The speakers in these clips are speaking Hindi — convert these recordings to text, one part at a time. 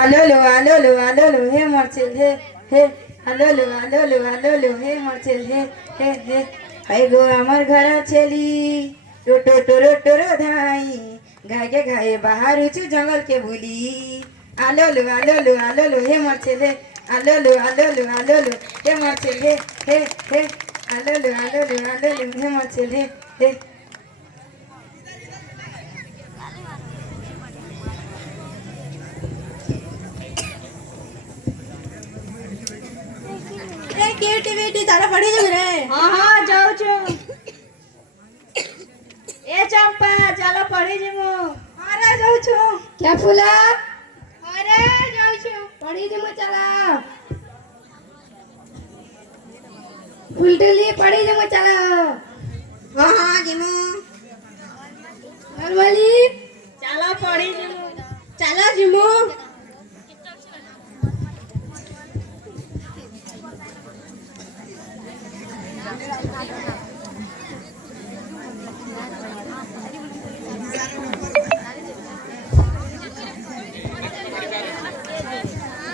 আলোলো আলোলো আলোলো হে মরছিল হে হে আলোলো আলোলো আলোলো হে মরছিল হে হে হে হাই গো আমার ঘর ছেলি টোটো টোরো টোরো ধাই ঘায়ে ঘায়ে বাহার উঁচু জঙ্গল के भूली আলোলো আলোলো আলোলো হে মরছিল হে আলোলো আলোলো আলোলো হে মরছিল হে হে হে আলোলো আলোলো আলোলো হে মরছিল হে হে केटी बेटी तारा पड़ी जग रे हाँ हाँ जाऊ छु ए चंपा चलो पड़ी जमु अरे जाऊ छु क्या फूला अरे जाऊ छु पड़ी जमु चला फुलटली पड़ी जमु चला हाँ हाँ जिमु नॉर्मली चलो पड़ी जिमु चला जमु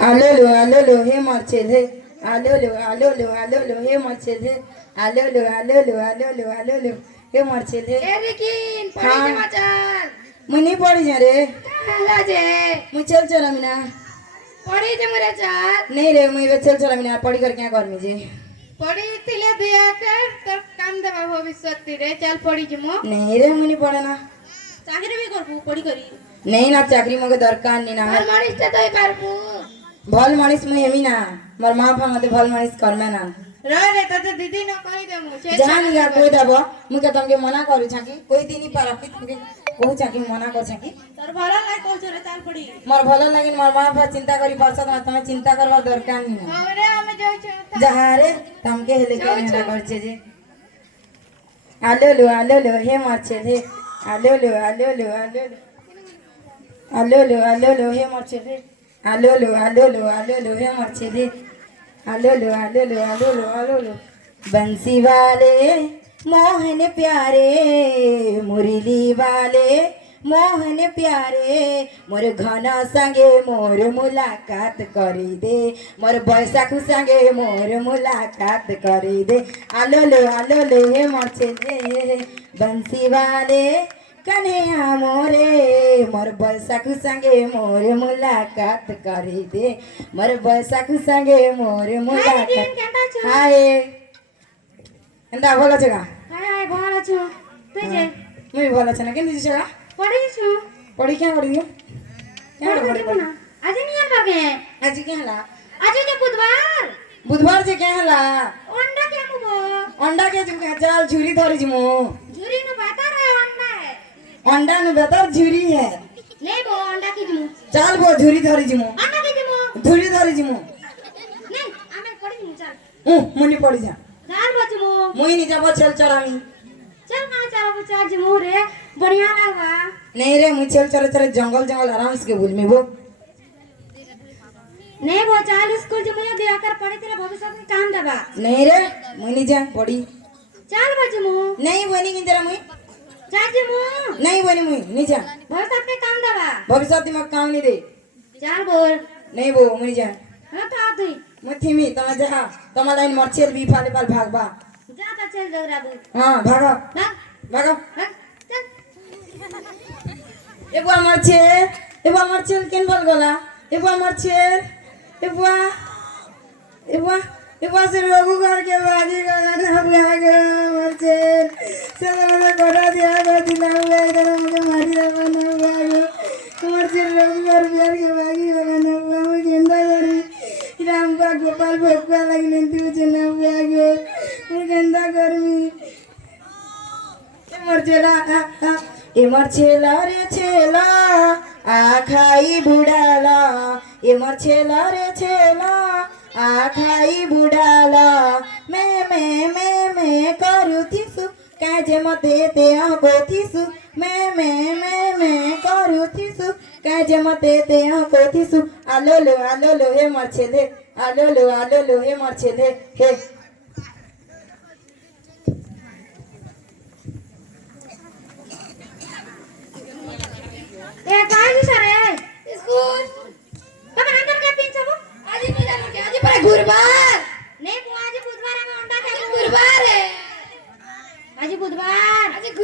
আলোলো আলোলো হে মরছিল হে আলোলো আলোলো আলোলো হে মরছিল হে আলোলো আলোলো আলোলো আলোলো হে মরছিল হে ए लेकिन पड़ी हाँ। जमु चल मुनी पड़ी जा रे कहला जे मुझे चल चला मिना पड़ी जमु रे चल नहीं रे मुझे चल चला मिना पड़ी कर क्या कर मुझे पड़ी तिले दिया कर तोर काम देबा भविष्य रे चल पड़ी जमु नहीं रे मुनी पड़े ना चाकरी भी करबू पड़ी करी नहीं ना चाकरी मगे दरकार नहीं ना और मनिष ते दई पारबू भल मनीष मुझे हेमी ना मोर माँ बाप मते भल मनीष करमे ना रे रे तते दीदी न कहि देमु से जान या कोई दबो मुके तुमके मना करू छाकी कोई दिनी पर रखी तुमके कहू छाकी मना कर छाकी तोर भला लाई कहू रे चल पड़ी मोर भल लागिन मोर माँ बाप चिंता करी परसत ना तुम्हें चिंता करवा दरकार नहीं ना रे हमें जाऊ छ जहाँ रे तमके हेले के मेरा करछे जे आलोलो आलोलो हे मरछे हे आलोलो आलोलो आलोलो आलोलो आलोलो हे मरछे हे आलोलो आलोलो आलोलो हे मरछे हे आलोलो आलोलो आलोलो आलोलो बंसी वाले मोहन प्यारे मुरली वाले मोहन प्यारे मोर घन संगे मोर मुलाकात करी दे मोर बैसाखु संगे मोर मुलाकात करी दे आलोलो आलोलो हे मरछे हे बंसी वाले कन्हैया मोरे मोर बैसाखु संगे मोर मुलाकात करी दे मोर बैसाखु संगे मोर मुलाकात हाय एंदा भल छगा हाय हाय भला छु तू जे मुई भल छना केन दिस छगा पड़ी छु पढ़ी क्या पढ़ी हो क्या पढ़ी पढ़ी आज नहीं आ पागे आज क्या हला आज के बुधवार बुधवार से क्या हला अंडा के मुबो अंडा के जुम चल झुरी धरी जिमु झुरी न बाता रे अंडा है अंडा न बेतर झुरी है नहीं बो अंडा की जमु चल वो झुरी धरी जिमु अंडा की जमु झुरी धरी जिमु नहीं हमें पड़ी जमु चल मुनी पड़ी जा चार बजमु मुई नहीं जाबो चल चरामी चल कहां चार चार जमु रे बढ़िया लगा नहीं रे मुई चल चल चल जंगल जंगल आराम से बोल में वो नहीं वो चाल स्कूल जमु ये दिया कर पड़ी तेरे भविष्य में काम देबा नहीं रे मुई नहीं जा पड़ी चार बजमु नहीं वो नहीं जरा मुई चार जमु नहीं वो नहीं जा भविष्य में काम देबा भविष्य में काम नहीं दे चार बोल नहीं वो मुई जा हां तो आ तुई मथीमी तमा जा तमा लाइन मरछेल बी फाले पाल भागबा जा तो चल दौड़ाबू हां भागो ना भागो ना चल एबो मरछेल केन बोल गला एबो मरछेल एबो से रोगु घर के बाजी गला ना भागो मरछेल से हमरा कोड़ा दिया गो दिला हुआ इधर मुझे मारी रे बना भागो मरछेल रोगु घर बियार के बागी गला ना भागो गेंदा करी राम का गोपाल भोगवा लगी तू जना भागो गेंदा गर्मी एमर छेला रे छेला आखाई बुढ़ाला एमर छेला रे छेला आखाई बुढ़ाला मैं करू थिसु काजे मते ते आको थिसु मैं करू थिसु काजे मते ते आको थिसु आलोलो आलोलो हे मर छेले आलोलो हे मर छेले हे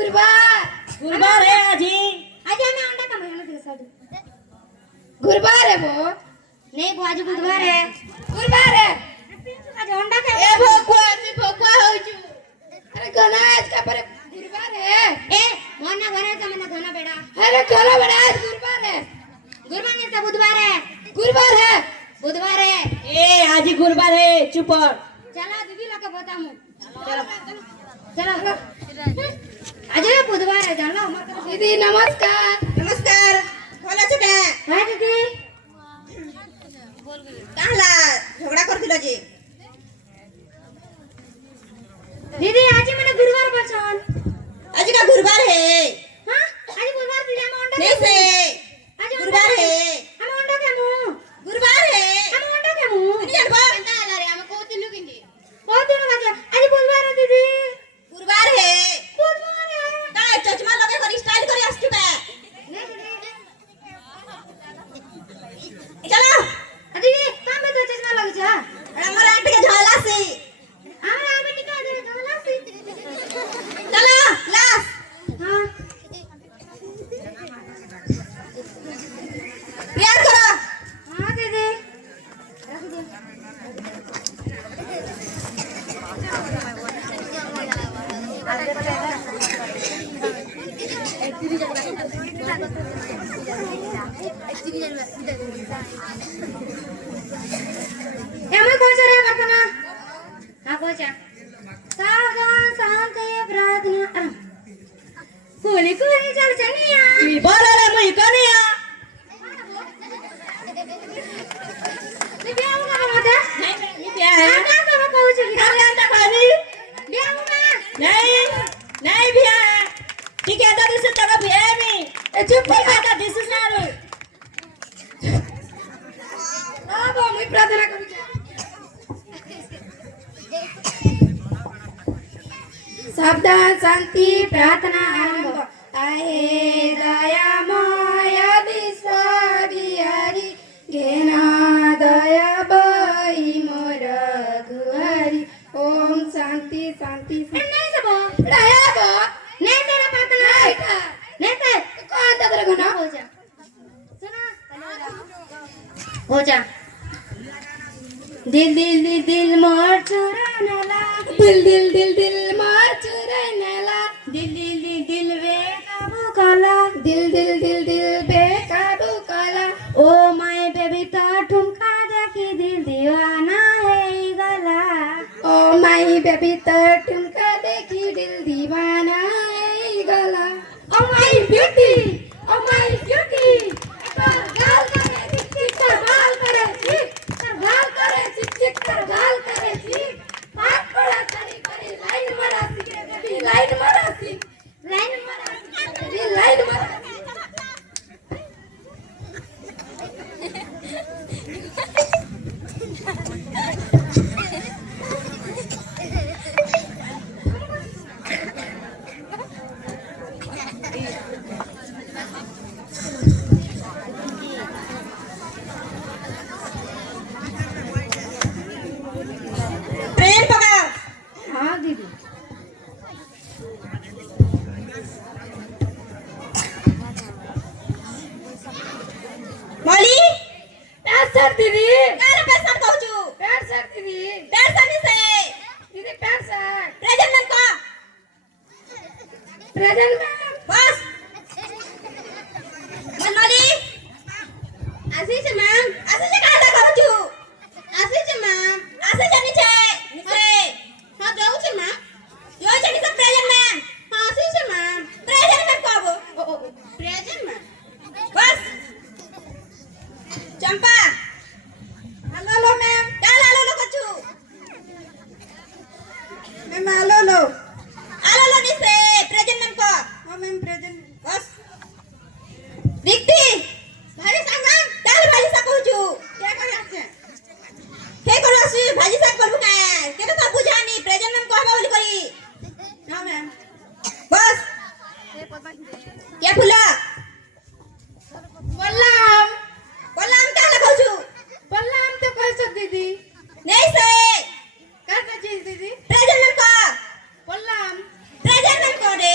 गुरुवार गुरुवार है आज ही। आज हमें अंडा का महीना दिवस है गुरुवार है वो नहीं वो आज बुधवार है गुरुवार है आज अंडा का ए भोकुआ हो छु अरे गना आज का पर गुरुवार है ए मोना घरे का मना घना बेड़ा। अरे गना बड़ा आज गुरुवार है गुरुवार नहीं था बुधवार है। गुरुवार है बुधवार है। ए आज ही गुरुवार है चुप और चला दीदी लगा बता हूं। चलो आज है बुधवार है जान लो हमारा। दीदी नमस्कार नमस्कार बोला छके हां दीदी काहला झगड़ा करथिलो जी दीदी आज मैंने गुरुवार बचन। आज का गुरुवार है हां आज बुधवार दिन हम अंडा नहीं से आज गुरुवार है हम अंडा के मुंह गुरुवार है हम अंडा के मुंह नहीं जानबो अंडा ला रे हम कोतिलु किंदी बहुत दिन बात आज बुधवार है दीदी गुरुवार है बुधवार है का चश्मा लगे कर स्टाइल करी आछछु बे नहीं दीदी चलो दीदी काम में तो चश्मा लग जा हमरा आंटी के झाला से हमरा आवे टिका दे झोला से चलो लास हां प्यार करो हां दीदी एमे कौन सा रे बर्तना हां कोचा सावधान शांत ये प्रार्थना कोली कोली चल चनिया बोला रे मुई कनिया ni biar mu enggak ada नहीं क्या है ada sama kau cerita अरे अंडा खानी biar mu enggak नहीं नहीं भी है ठीक है दादी से तक भी है नहीं ए चुप कर आता दिस इज नॉट ना बो मुई प्रार्थना करू सावधान शांति प्रार्थना आरंभ आहे दयामय विश्वविहारी घेना दया बई मोर दुआरी ओम शांति शांति नहीं सब दया बो नहीं तेरा प्रार्थना नहीं ते कौन तदर गुना हो जा सुना हो जा दिल दिल दिल दिल मोर चुरानला दिल दिल दिल दिल मार चुरानला दिल दिल दिल दिल वे काबू कला दिल दिल दिल दिल बेकाबू कला ओ माय बेबी तो ठुमका देखी दिल दीवाना है गला ओ माई बेबी तर ठुमका देखी दिल दीवाना है गला ओ माई ब्यूटी कर गाल करे चिक चिक कर गाल करे चिक कर गाल करे चिक चिक कर गाल करे चिक हाथ पड़ा करी करी लाइन मारा सी बेबी लाइन मारा सी बेबी लाइन मारा ट्रेन पकड़ हां दीदी मौली पैर सर दीदी कारे पैसा कहू छु पैर सर दीदी पैसा नहीं से दीदी पैर सर प्रेजेंट का प्रेजेंट मैम बस मौली आशीष मैम आशीष काटा कहू छु आशीष मैम आशीष नीचे नीचे हां जाऊ छु मैम यो नीचे नीचे प्रेजेंट मैम हां आशीष मैम प्रेजेंट मैम कहबो प्रेजेंट मैम बस चंपा हेलो लो मैम क्या लालो लो कछु मैम हेलो लो नीचे प्रेजेंट मैम को हां मैम प्रेजेंट बस दीप्ति भाजी साग मैम डाल भाजी साग कहू छु क्या करे आछे के करे आसी भाजी साग करबु का केबे तो बुझानी प्रेजेंट मैम कहबा बोली करी हां मैम बस क्या फुला पल्लम बोलाम क्या कहू छु पल्लम तो कह सक दीदी नहीं से कैसे चीज दीदी प्रेजेंट मैम को पल्लम प्रेजेंट मैम को दे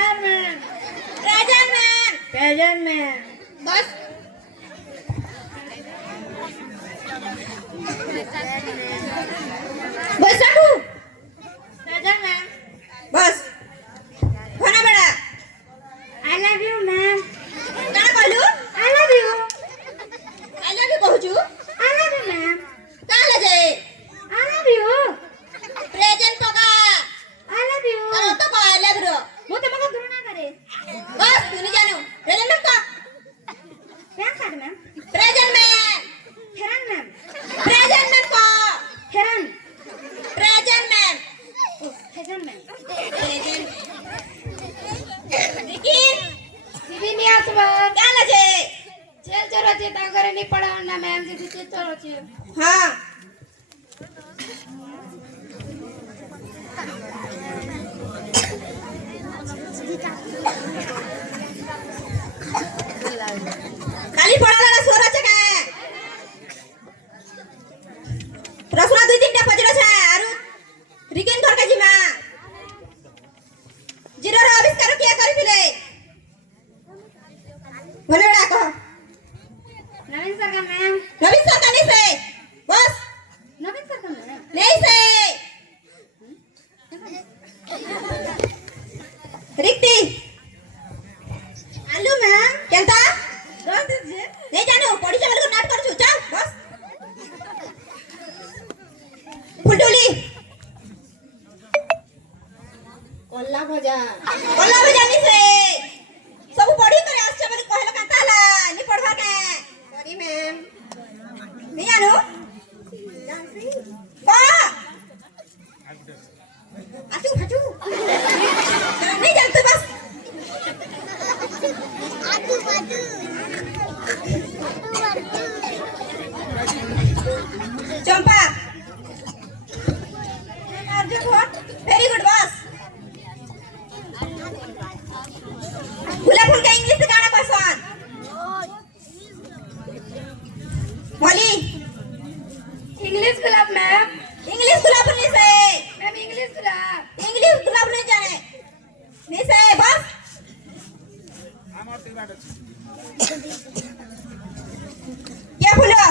chairman, present ma'am present man, बस बैसाखू present man, बस खाना बड़ा I love you, ma'am. काना कहलु I love you. I love you कहूछु I love you, ma'am. का लजे I love you. प्रेजेंट पका I love you. करो तो का लग रो ମୁଁ ତମକୁ ଘୃଣା କରେ। बस तू नहीं जानू प्रेजेंट का pant shirt ma'am. Present ma'am ଫେରାନ୍ ମ୍ୟାମ୍। प्रेजेंट मैम को ଫେରାନ୍। प्रेजेंट मैम ଓ, ଫେରାନ୍ ମ୍ୟାମ୍। प्रेजेंट लेकिन ଦିଦି ନି ଆସିବ। का लजे ଜେଲ୍ ଚୋର ଅଛି ତାଙ୍କର ନି ପଢ଼ା ନା ମ୍ୟାମ୍ ଦିଦି ଜେଲ୍ ଚୋର ଅଛି। हाँ खाली पढ़ा लगा सोरा चका प्रश्न दुई तीन टा पचरा छ आरु रिकेन घर का जिमा जीरो रो आविष्कार किया करथिले बोले बड़ा कह नवीन सरकार ମ୍ୟାମ୍। नवीन सरकार नहीं से बस नवीन सरकार ମ୍ୟାମ୍। नहीं से रिक्ति आलू ମ୍ୟାମ୍। केनता ଦଶ ଦିନ नहीं जानू पढ़ी चावल को नाट कर छु चल बस फुलटोली kolla bhaja, बोला भी जानी से सब पढ़ी करे आस चावल कहला कांता ला नहीं पढ़वा के sorry ma'am, नहीं जानू का आचू फाचू नहीं जानते बस Champa Arjun Bhatt very good boss गुलाब फूल का इंग्लिश गाना पसंद मोली इंग्लिश गुलाब ମ୍ୟାମ୍। इंग्लिश गुलाब नहीं से ମ୍ୟାମ୍ इंग्लिश गुलाब। इंग्लिश गुलाब नहीं जाने नहीं से बस क्या फूलो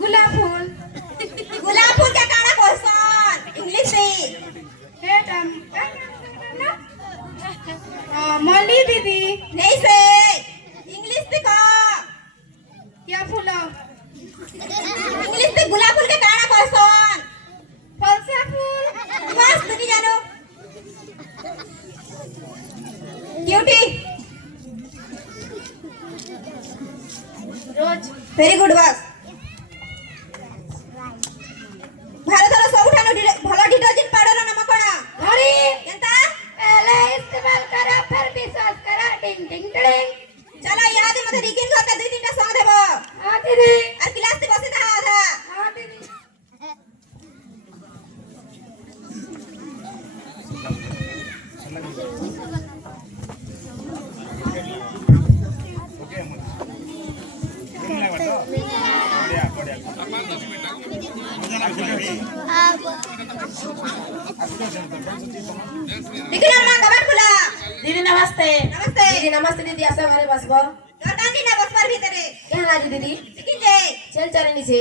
गुलाब फूल। गुलाब फूल का गाना पसंद इंग्लिश से मैडम। मल्ली दीदी। नहीं से इंग्लिश से का क्या फूल? इंग्लिश से गुलाब फूल का गाना पसंद फलसा फूल। बस तू नहीं जानो क्यूटी रोज। वेरी गुड बस भारतर सबुठानु भल डिटर्जेंट पाउडर नाम कोन घड़ी। केनता पहले इस्तेमाल करा फिर विश्वास करा। डिंग डिंग डिंग। चलो याद मते रिकिन घर का दुई तीन टा सॉन्ग देबो हाँ दीदी। और क्लास से बसे था आधा हाँ दीदी। निकल मां कबाट खुला दीदी नमस्ते। नमस्ते दीदी नमस्ते दीदी आसा घरे बसबो। गर्दानी ना बसवार भीतरे क्या लाजी दीदी? लेकिन जे चल चलनी से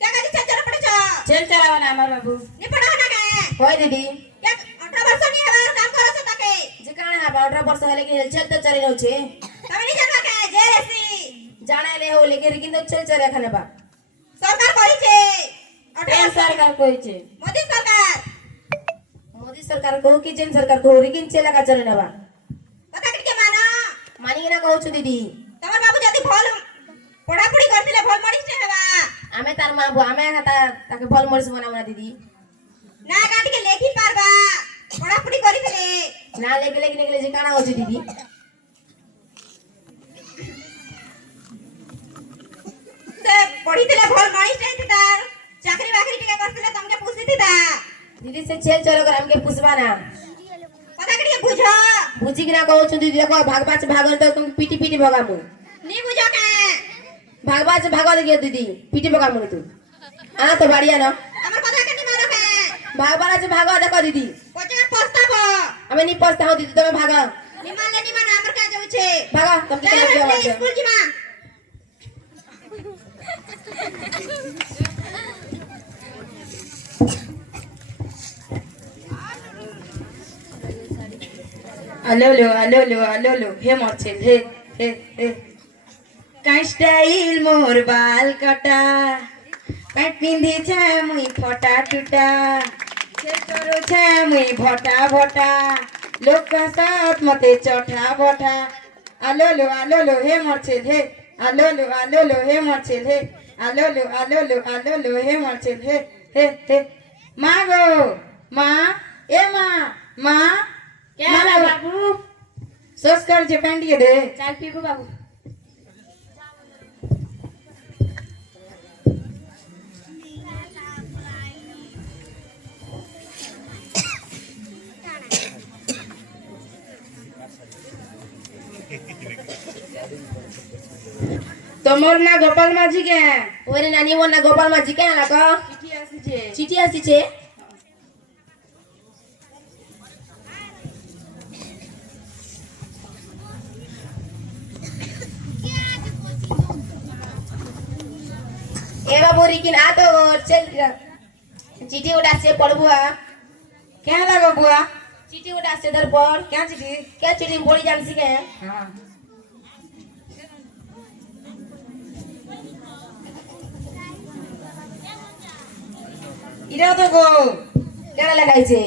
क्या का चल पड़े छ चल चलावा ना हमार बाबू। नि पढ़ा ना के होय दीदी क्या 18 वर्ष नहीं हमार काम करो छ ताके जे काणे हा 18 वर्ष हेले कि चल तो चली रहू छे तमे नहीं जानवा के जे रेसी जाने ले हो लेकिन रिकिन तो चल चले खाने बा। सरकार कही छे 18 केन सरकार कोई छे? मोदी सरकार मोदी सरकार को कि जेन सरकार को रिकिन चला का चले ना बा। पता के माना मानी ना कहू छु दीदी तमर बाबू जदी भल पढ़ा पढ़ी करथिले भल मरिस छे हवा आमे तार मां आमे ताके फल मरिस बनावना दीदी ना गांठी के लेखी पारबा पढ़ा पढ़ी करिथिले ना लेके लेके निकले जे काना हो छु दीदी से पढ़ीथिले भल मरिस छे तार चाकरी बाकरी टिके करथिले तमके पूछिथिता दीदी से चल चलो कर हमके पुछबा ना पता के बुझो बुझी ना कहू छु दीदी देखो भागबा से भागल तो तुम पीटी पीटी भगामु नी बुझो के भागबा से भागल गयो दीदी पीटी भगामु तू आ तो बढ़िया ना हमर कथा के नी मानो के ভাগবার আছে ভাগ দেখো দিদি পচা পস্তাব আমি নি পস্তাও দিদি তুমি ভাগ নিমালে নিমান আমার কাজ হচ্ছে ভাগ তুমি চল কেন আমরা যাও স্কুল জিমা আলো হে মরছে হে হে হে কাই স্টাইল মোর বাল কাটা কাই পিন্ধিছে মুই ফটা টুটা সে করছে মুই ভটা ভটা লোক সাথ মতে চঠা বঠা আলো হে মরছে হে আলো হে মরছে হে আলো হে মরছে হে হে হে মা গো মা এ মা মা কেলা বাবু सोच कर जे पैंट के दे চাল পিবো বাবু তোমার না গোপাল মাঝি কে ওরে নানি মোর না গোপাল মাঝি কেন লাগো চিঠি আসিছে চিঠি আসিছে ए बाबू रिकिन आ तो चल चिट्ठी उठा से पढ़बू क्या लगो बुआ चिट्ठी उठा से इधर पढ़ क्या चिट्ठी क्या चिट्ठी में पढ़ी जान सीखे हां इरा तो गो কেন লাগাইছে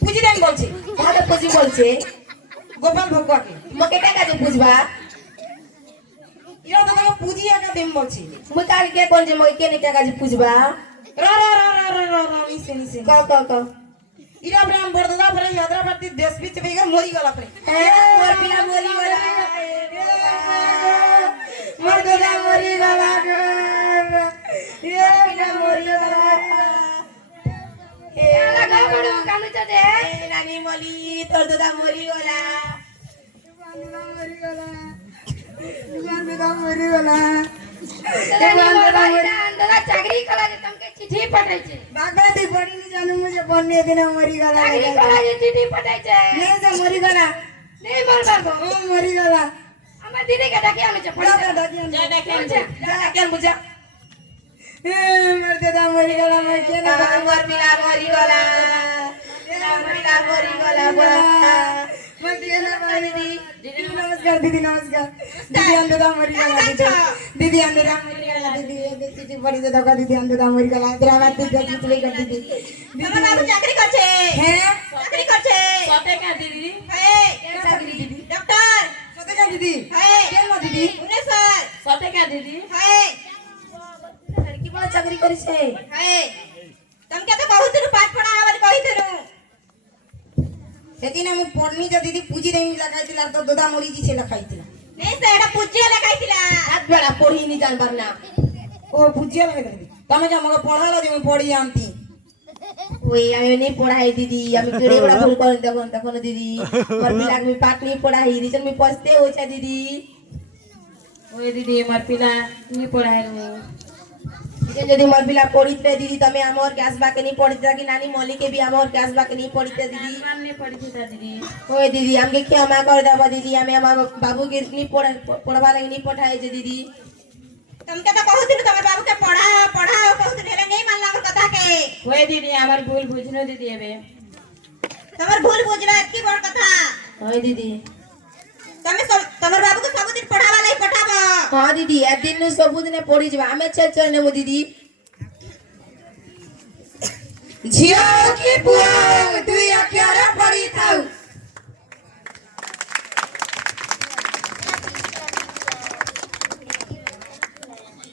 পুজি দেন বলছি তাহলে পুজি বলছে গোপাল ভগবা কে মকে টাকা যে বুঝবা ইরা তো তোকে পুজি একা দেম বলছি মুই কাল কে কোন যে মকে কেনে টাকা যে বুঝবা রা নিছে ক ক ক इरा ब्राह्मण बड़दा पर हैदराबाद दी देश बीच बेगा मोरी गला अपने मोर पिला मोरी गला मोर गला मोरी गला ये पिला मोरी गला ए लगा बड़ो कामनी तो दे नानी मोली तोर दादा मोरी गला मोरी गला अंदर चाकरी करा जे तुमके चिट्ठी पठाई छे बागबाती पड़ी नहीं जानू मुझे बनने देना मोरी गला चाकरी करा जे चिट्ठी पठाई छे नहीं से मोरी गला नहीं मोर बाबू ओ मोरी गला আমার দিদি কে ডাকি আমি পড়ি जा देखिए बुझा मर दादा मोरी गला मैं के ना मोर पिला मोरी गला मोरी गला मत ये ना दीदी दीदी नमस्कार दीदी नमस्कार दीदी अंदर मोरी गला दीदी अंदर मोरी गला दीदी ये चिट्ठी पड़ी से धोखा दीदी अंदर मोरी गला हैदराबाद से चिट्ठी कर दीदी আমার বাবু চাকরি করছে हैं চাকরি করছে সতে কা দিদি এই क्या चाकरी दीदी ডক্টর सते का दीदी এই क्या ना दीदी উনি স্যার সতে কা দিদি এই কি বড় চাকরি করিছে এই তুমি তো কহুতরু পাঠ পড়া আবার কহিতরু সেদিন আমি পড়নি যে দিদি পুজি রে মিলা খাইছিল আর তো দাদা মরি দিছে খাইছিল নেই স্যার এটা পুজিয়ে লেখাইছিলা হাত বেড়া পড়িনি জানবার না ও পুজিয়া লাগে দিদি তুমি যে আমাকে পড়ালো যে আমি পড়ি আনতি ওই আমি নেই পড়াই দিদি আমি কেড়ে বড় ভুল করেন তখন দিদি মোর পিলা আমি পাঠ नहीं পড়াই দিছেন আমি পছতে হইছে দিদি ওই দিদি আমার পিলা নি পড়াইলু ये यदि मोर पिला पढ़िते दीदी तमे हमर क्लास बाके नहीं पढ़िते कि नानी मौली के भी हमर क्लास बाके नहीं पढ़िते दीदी নি পড়িছি তা দিদি ओए दीदी हमके क्षमा कर देबा दीदी हमें हमर बाबू के नहीं पढ़वा लगे नहीं पढ़ाई जे दीदी तुमके तो कहत तमर बाबू के पढ़ाओ कहत हेले नहीं मानला हमर कथा के ওই দিদি আমার ভুল বুঝনো দিদি এবে तमर भूल बुझला की बड़ कथा ওই দিদি तमे तमर बाबू के सब दिन पढ़ावा लाई पठाबो हां दीदी एक दिन नु सब दिन पढ़ी जबा हमें चल चल नेमो दीदी झियो की पुआ दुई अक्षर पढ़ी